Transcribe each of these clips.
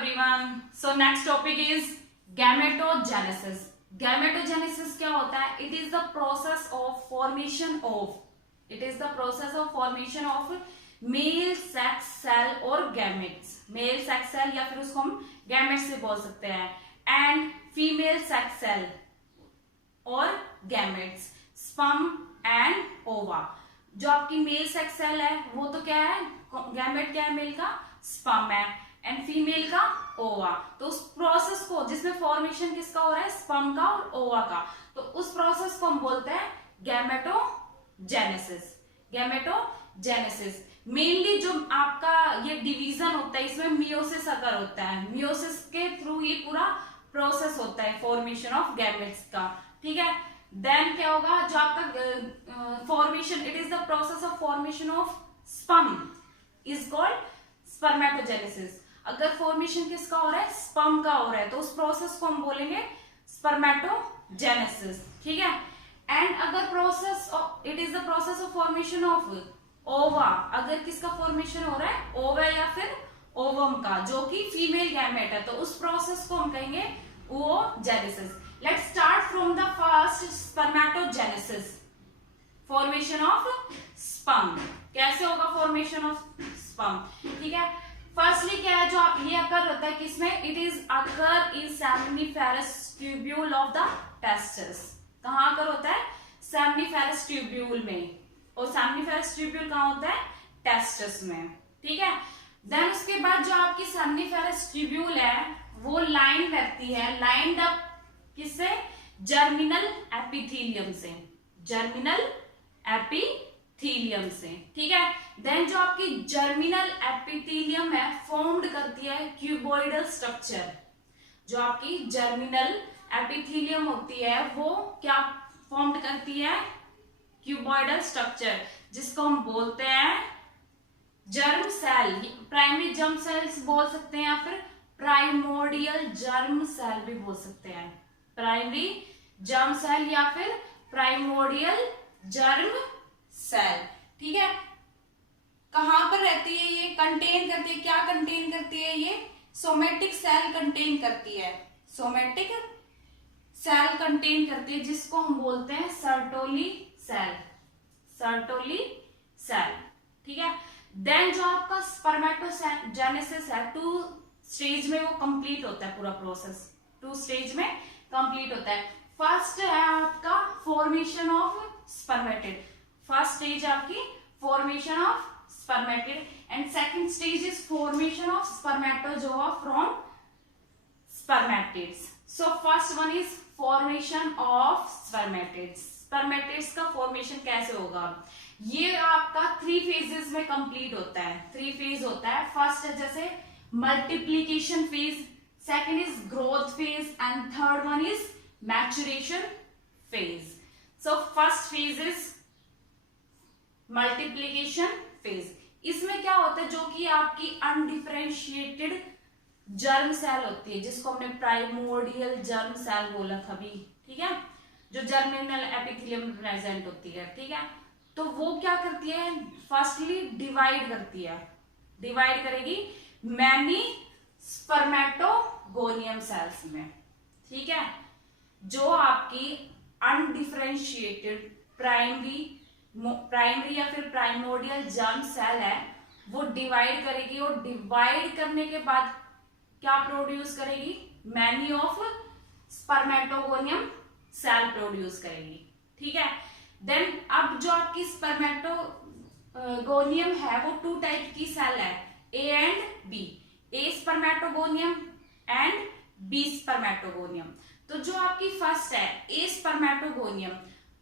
everyone. So next topic is gametogenesis. Gametogenesis क्या होता है? It is the process of formation of. It is the process of formation of male sex cell और gametes. Male sex cell या फिर उसको हम gametes भी बोल सकते हैं. And female sex cell और gametes. Sperm and ova. जो आपकी मेल सेक्स सेल है वो तो क्या है, गैमेट क्या है, मेल का स्पर्म है एंड फीमेल का ओवा. तो उस प्रोसेस को जिसमें फॉर्मेशन किसका हो रहा है, स्पर्म का और ओवा का, तो उस प्रोसेस को हम बोलते हैं गैमेटोजेनेसिस. गैमेटोजेनेसिस मेनली जो आपका ये डिवीजन होता है इसमें मियोसिस अगर होता है, मियोसिस के थ्रू ये पूरा प्रोसेस होता है फॉर्मेशन ऑफ गैमेट्स का. ठीक है, देन क्या होगा, जो आपका formation, it is the process of formation of sperm is called spermatogenesis. अगर फॉर्मेशन किसका हो रहा है, स्पर्म का हो रहा है, तो उस प्रोसेस को हम बोलेंगे स्पर्मेटोजेनेसिस. ठीक है, एंड अगर process, it is the process of formation of ओवा. अगर किसका फॉर्मेशन हो रहा है, ओवा या फिर ओवम का, जो कि फीमेल गैमेट है, तो उस प्रोसेस को हम कहेंगे oogenesis. Let's start from the first, spermatogenesis. Formation of sperm. कैसे होगा फॉर्मेशन ऑफ स्पर्म? ठीक है, फर्स्टली क्या है जो आप ये अकर होता है किसमें, it is occur in seminiferous tubule of the testis. कहाँ अकर होता है, सेमिनिफेरस ट्यूब्यूल में, और सेमिनिफेरस ट्यूब्यूल कहाँ होता है, टेस्टिस में. ठीक है, देन उसके बाद जो आपकी सेमिनिफेरस ट्यूब्यूल है वो लाइन रहती है, लाइंड अप किससे, जर्मिनल एपिथेलियम से, जर्मिनल एपिथेलियम से. ठीक है, देन जो आपकी जर्मिनल एपिथेलियम है फॉर्म्ड करती है क्यूबॉइडल स्ट्रक्चर. जो आपकी जर्मिनल एपिथेलियम होती है वो क्या फॉर्म्ड करती है, क्यूबॉइडल स्ट्रक्चर, जिसको हम बोलते हैं germ cell. Primary germ cells बोल सकते हैं या फिर प्राइमोर्डियल जर्म सेल भी बोल सकते हैं. प्राइमरी जर्म सेल या फिर प्राइमोर्डियल जर्म सेल. ठीक है, कहां पर रहती है ये, कंटेन करती है, क्या कंटेन करती है ये, सोमेटिक सेल कंटेन करती है, सोमेटिक सेल कंटेन करती है, जिसको हम बोलते हैं सर्टोली सेल, सर्टोली सेल. ठीक है, देन जो आपका स्पर्मेटोजेनेसिस है 2 स्टेज में वो कंप्लीट होता है, पूरा प्रोसेस 2 स्टेज में कंप्लीट होता है. फर्स्ट है आपका formation of spermatid. First stage आपकी formation of spermatid and second stage is formation of spermatozoa from spermatids. So first one is formation of spermatids. Spermatids का फॉर्मेशन कैसे होगा, ये आपका 3 फेजेस में कंप्लीट होता है. 3 फेज होता है. फर्स्ट है जैसे multiplication phase, second is growth phase and third one is maturation phase. So first phase is multiplication phase. इसमें क्या होता है, जो कि आपकी अनडिफरेंशिएटेड जर्म सेल होती है, जिसको हमने प्राइमोर्डियल जर्म सेल बोला था अभी. ठीक है, जो जर्मिनल एपिथेलियम में प्रेजेंट होती है. ठीक है, तो वो क्या करती है, फर्स्टली डिवाइड करती है, डिवाइड करेगी मैनी स्पर्मेटोगोनियम सेल्स में. ठीक है, जो आपकी अनडिफरेंशिएटेड प्राइमरी या फिर प्राइमोर्डियल जर्म सेल है वो डिवाइड करेगी, और डिवाइड करने के बाद क्या प्रोड्यूस करेगी, many of spermatogonium cell produce करेगी. ठीक है, देन अब जो आपकी स्पर्मेटोगोनियम है वो 2 टाइप की सेल है, A and B. A spermatogonium and B spermatogonium. तो जो आपकी फर्स्ट है ए स्पर्मेटोगोनियम,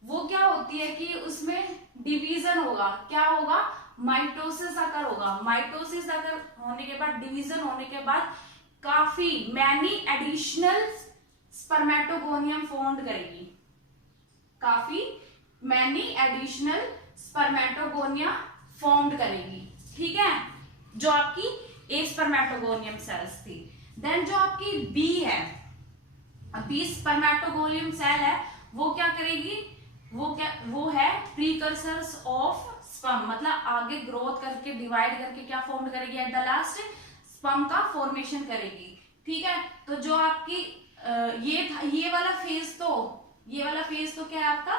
वो क्या होती है कि उसमें डिवीजन होगा, क्या होगा, माइटोसिस अगर होगा. माइटोसिस अगर होने के बाद, डिवीजन होने के बाद काफी मैनी एडिशनल स्पर्मेटोगोनियम फॉर्म करेगी, काफी मैनी एडिशनल स्पर्मेटोगोनिया फॉर्म करेगी. ठीक है, जो आपकी ए स्पर्मेटोगोनियम सेल्स थी. देन जो आपकी बी है, बी स्पर्मेटोगोनियम सेल है, वो क्या करेगी, वो है प्रीकर्सर्स ऑफ स्पर्म, मतलब आगे ग्रोथ करके डिवाइड करके क्या फॉर्म करेगी, एट द लास्ट स्पर्म का फॉर्मेशन करेगी। ठीक है, तो जो आपकी ये वाला फेज तो क्या है आपका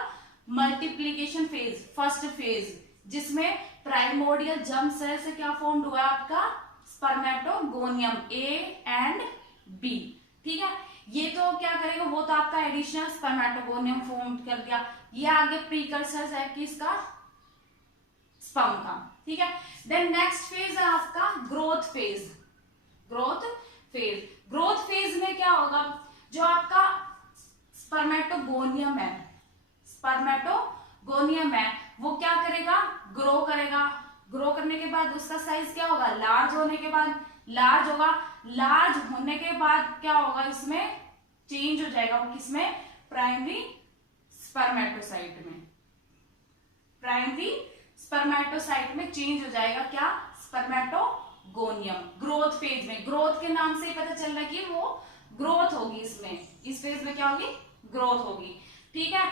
मल्टीप्लीकेशन फेज, फर्स्ट फेज, जिसमें प्राइमोर्डियल जर्म सेल से क्या फॉर्म हुआ आपका स्पर्मेटोगोनियम ए एंड बी। ठीक है, ये तो क्या करेगा, वो तो आपका एडिशनल स्पर्मेटोगोनियम फॉर्म कर दिया। ये आगे प्रीकर्सर है किसका, स्पर्म का। ठीक है, देन नेक्स्ट फेज है आपका ग्रोथ फेज। ग्रोथ फेज में क्या होगा, जो आपका स्पर्मेटोगोनियम है वो क्या करेगा, ग्रो करेगा। ग्रो करने के बाद उसका साइज क्या होगा, लार्ज होने के बाद क्या होगा, इसमें चेंज हो जाएगा। वो किसमें, प्राइमरी स्पर्मेटोसाइट में चेंज हो जाएगा। क्या, स्पर्मेटोगोनियम। ग्रोथ फेज में, ग्रोथ के नाम से ही पता चल रहा है कि वो ग्रोथ होगी, इसमें इस फेज में क्या होगी, ग्रोथ होगी। ठीक है,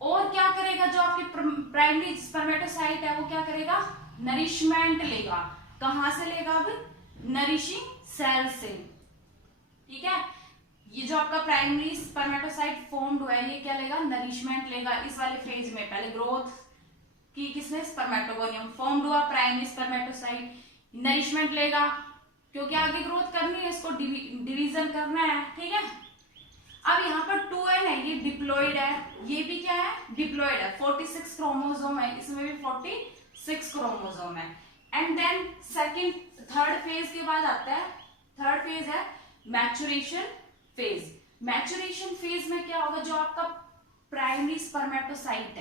और क्या करेगा, जो आपकी प्राइमरी स्पर्मेटोसाइट है वो क्या करेगा, नरिशमेंट लेगा। कहां से लेगा, अब नरिशिंग सेल से। ठीक है, ये जो आपका प्राइमरी स्पर्मेटोसाइट फॉर्म्ड हुआ है, ये क्या लेगा, नरिशमेंट लेगा इस वाले फेज में। पहले ग्रोथ की किसने, स्पर्मेटोगोनियम फॉर्म्ड हुआ, प्राइमरी स्पर्मेटोसाइट नरिशमेंट लेगा, क्योंकि आगे ग्रोथ करनी है, इसको डिवीजन करना है। ठीक है, अब यहाँ पर 2n है, ये डिप्लॉइड है, ये भी क्या है, डिप्लॉइड है। 46 क्रोमोसोम है, इसमें भी 46 क्रोमोसोम है। एंड देन थर्ड फेज के बाद आता है, थर्ड फेज है मैचुरेशन फेज। मैचुरेशन फेज में क्या होगा, जो आपका प्राइमरी स्पर्मेटोसाइट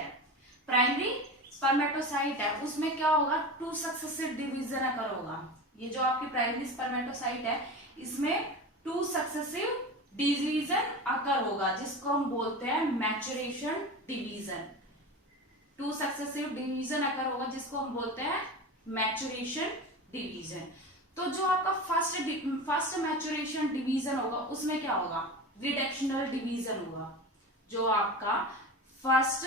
है उसमें क्या होगा, 2 सक्सेसिव डिवीजन अकर होगा। ये जो आपकी प्राइमरी स्पर्मेटोसाइट है इसमें 2 सक्सेसिव डिवीजन अकर होगा, जिसको हम बोलते हैं मैचुरेशन डिवीजन। 2 सक्सेसिव डिवीजन अकर होगा, जिसको हम बोलते हैं मैचुरेशन डिवीजन। तो जो आपका फर्स्ट मैचुरेशन डिवीजन होगा उसमें क्या होगा, रिडक्शनल डिवीजन होगा। जो आपका फर्स्ट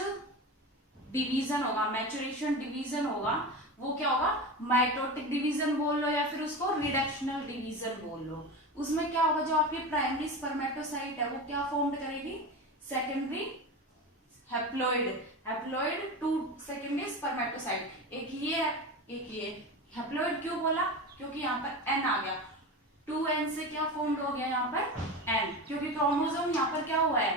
डिवीजन होगा, मैचुरेशन डिवीजन होगा, वो क्या होगा, माइटोटिक डिवीजन बोल लो या फिर उसको रिडक्शनल डिवीजन बोल लो। उसमें क्या होगा, जो आपकी प्राइमरी स्पर्मेटोसाइट है वो क्या फॉर्म करेगी, सेकेंडरी हैप्लॉइड 2 सेकेंडरी स्पर्मेटोसाइट। एक ये हैप्लॉइड क्यों बोला, क्योंकि यहाँ पर n आ गया, 2n से क्या फॉर्म्ड हो गया यहाँ पर n, क्योंकि क्रोमोसोम यहाँ पर क्या हुआ है,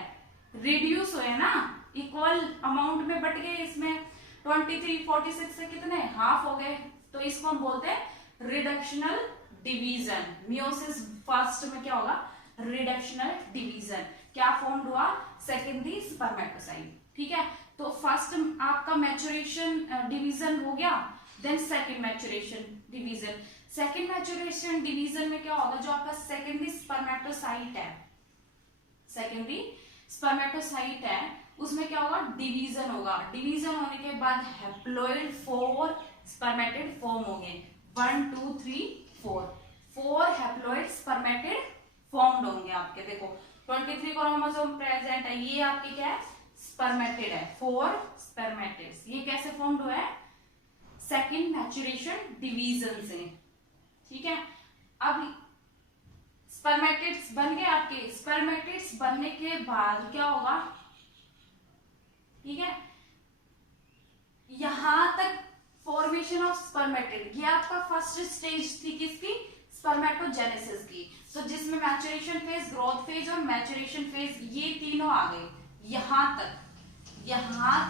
रिड्यूस हुए ना, इक्वल अमाउंट में बट गए। इसमें 23 46 से कितने हाफ हो गए, तो इसको हम बोलते हैं रिडक्शनल डिवीजन। मियोसिस फर्स्ट में क्या होगा, रिडक्शनल डिवीजन। क्या फॉर्म हुआ, सेकेंडरी स्पर्मेटोसाइट। ठीक है, तो फर्स्ट आपका मैचुरेशन डिवीजन हो गया, देन सेकेंड मैचुरेशन डिवीजन में क्या होगा, जो आपका सेकेंडरी स्पर्मेटोसाइट है उसमें क्या होगा, डिवीजन होगा। डिवीजन होने के बाद हैप्लॉइड 4 स्पर्मेटिड फॉर्म होंगे, 1 2 3 4 हैप्लॉइड स्पर्मेटिड फॉर्म्ड होंगे आपके। देखो 23 क्रोमोसोम प्रेजेंट है, ये आपके क्या है, स्पर्मेटिड है, 4 स्पर्मेटिड्स। ये कैसे फॉर्म्ड हुआ है, सेकेंड मैचुरेशन डिवीजन से। ठीक है, अब स्पर्मेटिड्स बन गए आपके। स्पर्मेटिड्स बनने के बाद क्या होगा, ठीक है, यहां तक फॉर्मेशन ऑफ स्पर्मेटिड, ये आपका फर्स्ट स्टेज थी किसकी, स्पर्मेटोजेनेसिस की। तो जिसमें मैचुरेशन फेज, ग्रोथ फेज और मैचुरेशन फेज ये तीनों आ गए। यहां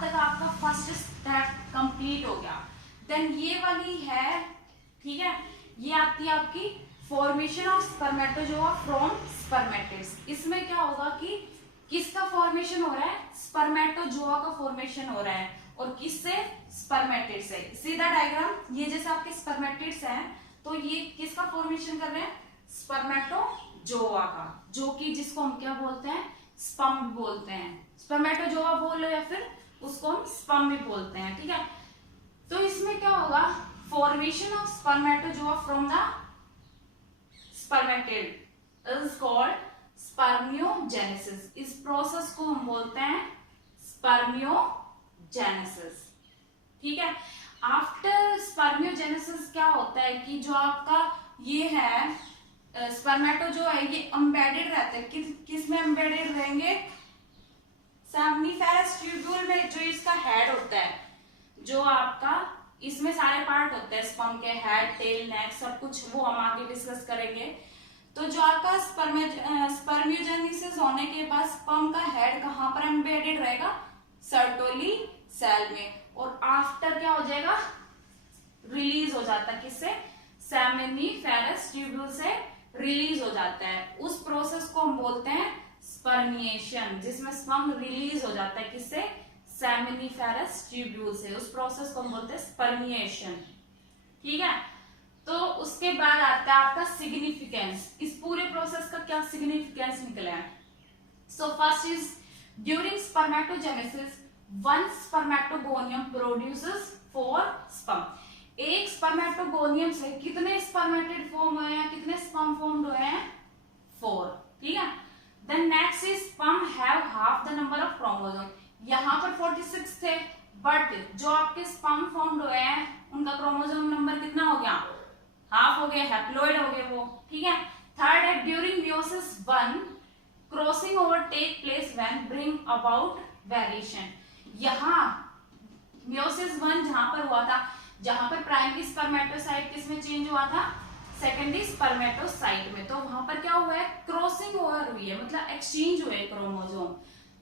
तक आपका फर्स्ट स्टेप कंप्लीट हो गया। देन ये वाली है, ठीक है, ये आती है आपकी formation of spermatozoa from spermatids. इसमें क्या होगा कि किसका फॉर्मेशन हो रहा है, स्पर्मेटोजोआ का फॉर्मेशन हो रहा है, और किससे, स्पर्मेटिड से। सीधा डायग्राम, ये जैसे आपके स्पर्मेटिड्स हैं तो ये किसका फॉर्मेशन कर रहे हैं, स्पर्मेटोजोआ का, जो कि जिसको हम क्या बोलते हैं, स्पर्म बोलते हैं। स्पर्मेटोजोआ बोल लो या फिर उसको हम स्पर्म भी बोलते हैं। ठीक है, तो इसमें क्या होगा, formation of spermatozoa from the spermatid is called spermiogenesis. इस प्रोसेस को हम बोलते हैं स्पर्मियोजेनेसिस। ठीक है, आफ्टर स्पर्मियोजेनेसिस क्या होता है कि जो आपका ये है स्पर्मेटो जो है ये एम्बेडेड रहते हैं, किस में एम्बेडेड रहेंगे, सेमनीफेरस ट्यूब्यूल में। जो इसका हेड होता है, जो आपका इसमें सारे पार्ट होते हैं स्पर्म के, हेड, टेल, नेक, सब कुछ, वो हम आगे डिस्कस करेंगे। तो जो आपका स्पर्मियोजेनेसिस होने के बाद स्पर्म का हेड कहाँ पर एम्बेडेड रहेगा, सर्टोली सेल में, और आफ्टर क्या हो जाएगा, रिलीज हो जाता है, किससे, सेमिनिफेरस ट्यूब्यूल से रिलीज हो जाता है। उस प्रोसेस को हम बोलते हैं स्पर्मिएशन, जिसमें स्पर्म रिलीज हो जाता है, किससे, सेमिनिफेरस ट्यूब्यूल से। उस प्रोसेस को हम बोलते हैं स्पर्मिएशन। ठीक है, तो उसके बाद आता है आपका सिग्निफिकेंस। इस पूरे प्रोसेस का क्या सिग्निफिकेंस निकला है। So first is during spermatogenesis one spermatogonium produces 4 sperm. एक स्पर्मेटोगोनियम से कितने स्पर्मेटिड फॉर्म हुए हैं, कितने स्पर्म फॉर्म्ड हुए हैं, 4। ठीक है, then next is sperm have half the number of chromosome. यहाँ पर 46 थे, बट जो आपके स्पर्म फॉर्म्ड हुए हैं उनका क्रोमोसोम नंबर कितना हो गया, हाफ हो गया, हैप्लॉइड हो गए वो। ठीक है, थर्ड है during meiosis 1 crossing over take place when bring about variation. यहाँ मियोसिस 1 जहां पर हुआ था, जहां पर प्राइमरी स्पर्मेटोसाइट किसमें चेंज हुआ था, सेकेंडरी स्पर्मेटोसाइट में, तो वहां पर क्या हुआ है, क्रॉसिंग ओवर हुई है, मतलब एक्सचेंज हुए क्रोमोसोम।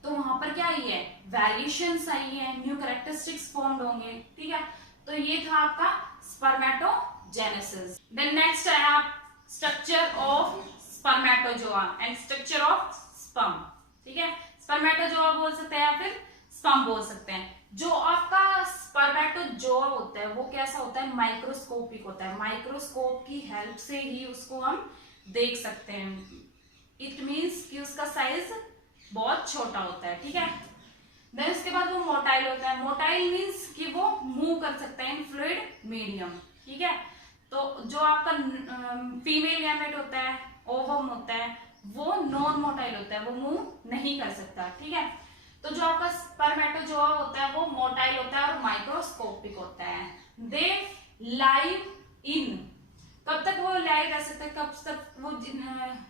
तो वहां पर क्या आई है, वेरिएशंस आई है, न्यू कैरेक्टरिस्टिक्स फॉर्म्ड होंगे। ठीक है, तो ये था आपका स्पर्मेटोजेनेसिस। देन नेक्स्ट है आप structure of spermatozoa and structure of sperm. ठीक है, स्पर्मेटोजोआ बोल सकते हैं या फिर स्पर्म बोल सकते हैं। जो आपका स्पर्मेटोजोआ होता है वो कैसा होता है, माइक्रोस्कोपिक होता है। माइक्रोस्कोप की हेल्प से ही उसको हम देख सकते हैं। इट मीन्स कि उसका साइज बहुत छोटा होता है। ठीक है, देन उसके बाद वो मोटाइल होता है। मोटाइल मीन्स कि वो मूव कर सकता है इन फ्लूइड मीडियम। ठीक है, तो जो आपका फीमेल गैमेट होता है, ओवम होता है, वो नॉन मोटाइल होता है, वो मूव नहीं कर सकता। ठीक है, तो जो आपका स्पर्मेटोजोआ होता है वो मोटाइल होता है और माइक्रोस्कोपिक होता है। दे लाइव इन, कब तक वो लाइव रह सकता है, कब तक वो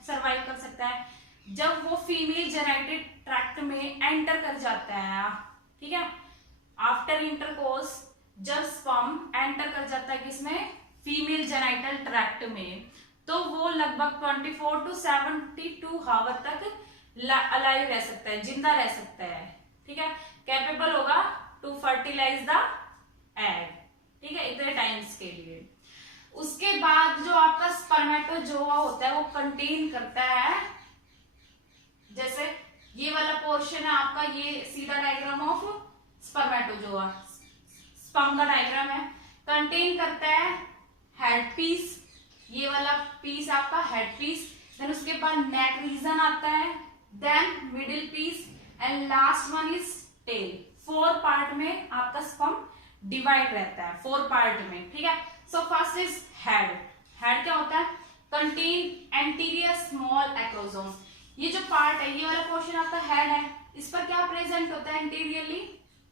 सर्वाइव कर सकता है, जब वो फीमेल जेनेटिक ट्रैक्ट में एंटर कर जाता है। ठीक है, आफ्टर इंटरकोर्स जब स्पर्म एंटर कर जाता है किसमें, फीमेल जेनाइटल ट्रैक्ट में, तो वो लगभग 24 to 72 आवर तक अलाइव रह सकता है, जिंदा रह सकता है। ठीक है, कैपेबल होगा टू फर्टिलाइज द एग। ठीक है, इतने टाइम्स के लिए। उसके बाद जो आपका स्पर्मेटोजोआ होता है वो कंटेन करता है, जैसे ये वाला पोर्शन है आपका, ये सीधा डायग्राम ऑफ स्पर्मेटोजोआ, स्पर्म का डायग्राम है। कंटेन करता है हेड पीस, ये वाला पीस आपका हेड पीस, देन उसके बाद नेक रीजन आता है, then middle piece and last one is tail. 4 part में आपका स्पर्म डिवाइड रहता है, 4 पार्ट में। ठीक है, so first is head. Head क्या होता है, कंटेन एंटीरियर स्मॉल एक्रोसोम। ये जो पार्ट है, ये वाला पोर्शन आपका हेड है, इस पर क्या प्रेजेंट होता है, एंटीरियरली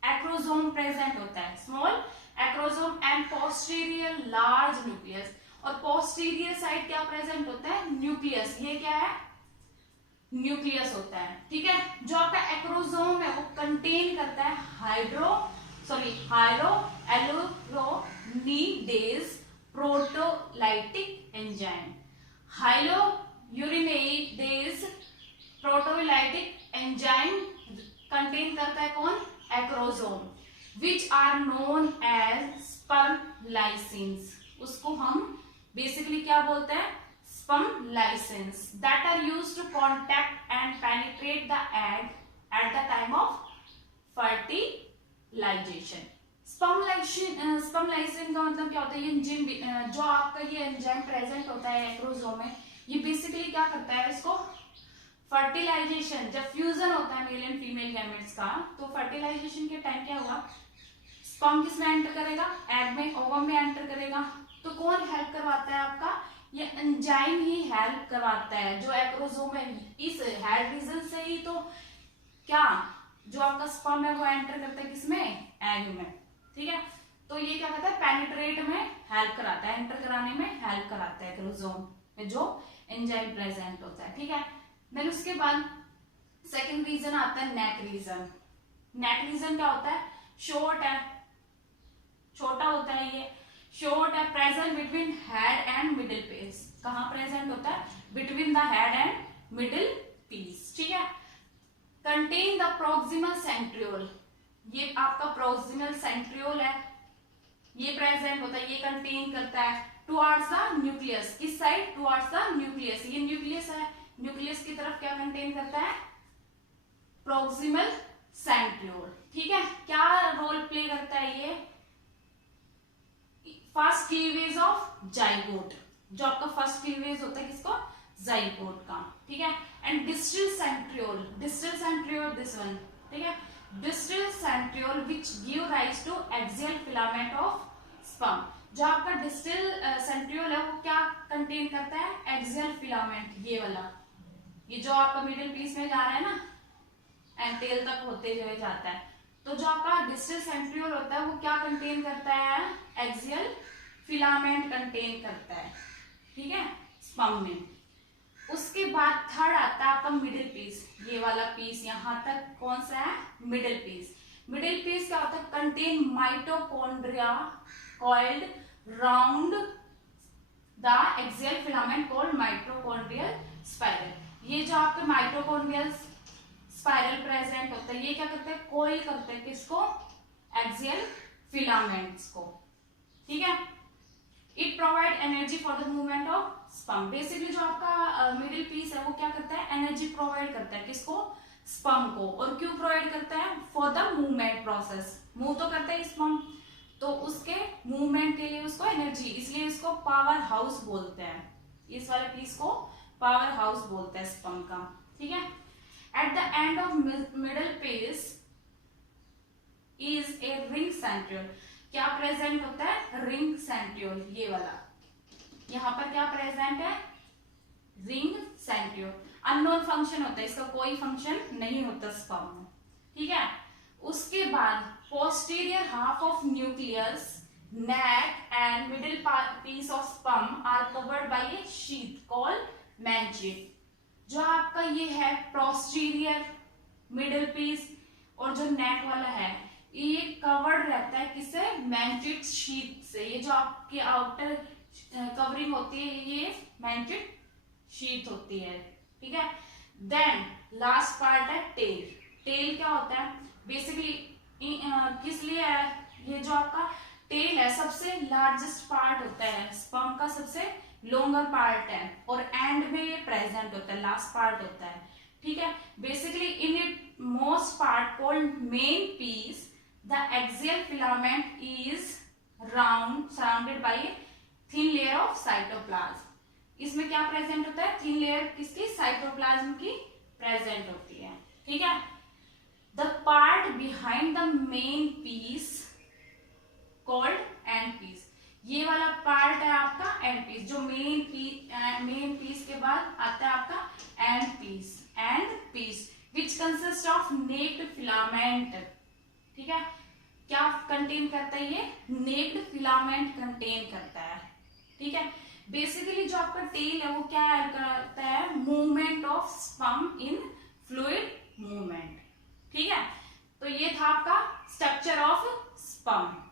एक्रोसोम प्रेजेंट होता है, small acrosome and posterior large nucleus. और पोस्टीरियर साइड क्या प्रेजेंट होता है, न्यूक्लियस। ये क्या है, न्यूक्लियस होता है। ठीक है, जो आपका एक्रोसोम है वो कंटेन करता है hyaluronidase proteolytic enzyme. Hyaluronidase proteolytic enzyme contain करता है कौन, acrosome, which are known as sperm lysins. उसको हम बेसिकली क्या बोलते हैं, sperm license that are used to contact and penetrate the egg at the time of fertilization. sperm licin का मतलब क्या होता है, ये एंजाइम, जो आपका ये एंजाइम प्रेजेंट होता है एक्रोसोम में, ये बेसिकली क्या करता है, इसको फर्टिलाइजेशन, जब फ्यूजन होता है मेल एंड फीमेल गैमेट्स का, तो फर्टिलाइजेशन के टाइम क्या हुआ, स्पर्म किसमें एंटर करेगा, एग में, ओवम में एंटर करेगा। तो कौन हेल्प करवाता है आपका, ये एंजाइम ही हेल्प करवाता है, जो एक्रोसोम है। इस हेड रीजन से ही तो क्या, जो आपका स्पर्म है वो एंटर करता है किसमें, एग में। ठीक है, तो ये क्या कहता है, पेनिट्रेट में हेल्प कराता है, एंटर कराने में हेल्प कराता है क्रोमोसोम में जो एंजाइम प्रेजेंट होता है, ठीक है। देन उसके बाद सेकंड रीजन आता है नेक रीजन। नेक रीजन क्या होता है, शॉर्ट है, छोटा होता है, ये शॉर्ट है, present between head and middle piece. कहाँ प्रेजेंट होता है, between the head and middle piece, ठीक है। कंटेन द प्रोक्सिमल सेंट्रियोल, ये आपका प्रोक्सिमल सेंट्रियोल है, ये प्रेजेंट होता है, ये कंटेन करता है टुवर्ड्स द न्यूक्लियस, किस साइड, टुवर्ड्स द न्यूक्लियस, ये न्यूक्लियस है, न्यूक्लियस की तरफ क्या कंटेन करता है, प्रोक्सिमल सेंट्रियोल, ठीक है। क्या रोल प्ले करता है ये, फर्स्ट क्लीवेज ऑफ जाइगोट, जो आपका फर्स्ट क्लीवेज होता है किसको, जाइगोट का, ठीक है। And distal centriole, distal centriole this one, ठीक है, distal centriole which give rise to axial filament of sperm. जो आपका डिस्टल सेंट्रियोल है वो क्या कंटेन करता है, एक्सियल फिलामेंट, ये वाला, ये जो आपका मिडिल पीस में जा रहा है ना एंड टेल तक होते हुए जाता है, तो जो आपका डिस्टल सेंट्रियोल होता है वो क्या कंटेन करता है, एक्सियल फिलामेंट कंटेन करता है, ठीक है, स्पर्म में। उसके बाद थर्ड आता है आपका मिडिल पीस, ये वाला पीस यहाँ तक कौन सा है, मिडिल पीस। मिडिल पीस क्या होता है, contain mitochondria coiled round the axial filament called mitochondrial spiral. ये जो आपके माइटोकॉन्ड्रियल स्पाइरल प्रेजेंट होता है, ये क्या करते हैं, कोइल करते हैं किसको, एक्सियल फिलामेंट्स को, ठीक है। It provide energy for the movement of sperm. Basically जो आपका मिडिल पीस है वो क्या करता है, एनर्जी प्रोवाइड करता है किसको, स्पर्म को। और क्यों प्रोवाइड करता है, for the movement process, move तो करता है स्पर्म, तो उसके मूवमेंट के लिए उसको एनर्जी, इसलिए इसको पावर हाउस बोलते हैं, इस वाले पीस को पावर हाउस बोलते हैं स्पर्म का, ठीक है। At the end of middle piece is a ring centriole. क्या प्रेजेंट होता है, रिंग सेंट्रियोल, ये वाला, यहाँ पर क्या प्रेजेंट है, रिंग सेंट्रियोल। अननोन फंक्शन होता है, इसका कोई फंक्शन नहीं होता स्पर्म में, ठीक है। उसके बाद posterior half of nucleus, neck and middle piece of sperm are covered by a sheath called manchette. जो आपका ये है पोस्टीरियर मिडिल पीस और जो नेक वाला है, ये कवर्ड रहता है किससे, मैंचिट शीथ से। ये जो आपकी आउटर कवरिंग होती है ये मैंचिट शीथ होती है, ठीक है। देन लास्ट पार्ट है टेल। टेल क्या होता है, बेसिकली किस लिए है, ये जो आपका टेल है सबसे लार्जेस्ट पार्ट होता है, स्पर्म का सबसे लॉन्गर पार्ट है, और एंड में ये प्रेजेंट होता है, लास्ट पार्ट होता है, ठीक है। Basically in it most part called main piece, the axial filament is round surrounded by a thin layer of cytoplasm. इसमें क्या प्रेजेंट होता है, थिन लेयर किसकी, साइटोप्लाज्म की प्रेजेंट होती है, ठीक है। The part behind the main piece called end piece, ये वाला पार्ट है आपका एंड पीस। जो मेन पीस के बाद आता है आपका end piece which consist of naked filament, ठीक है। क्या कंटेन करता है, ये नेक्ड फिलामेंट कंटेन करता है, ठीक है। बेसिकली जो आपका टेल है वो क्या करता है, movement of sperm in fluid movement, ठीक है। तो ये था आपका स्ट्रक्चर ऑफ स्पर्म।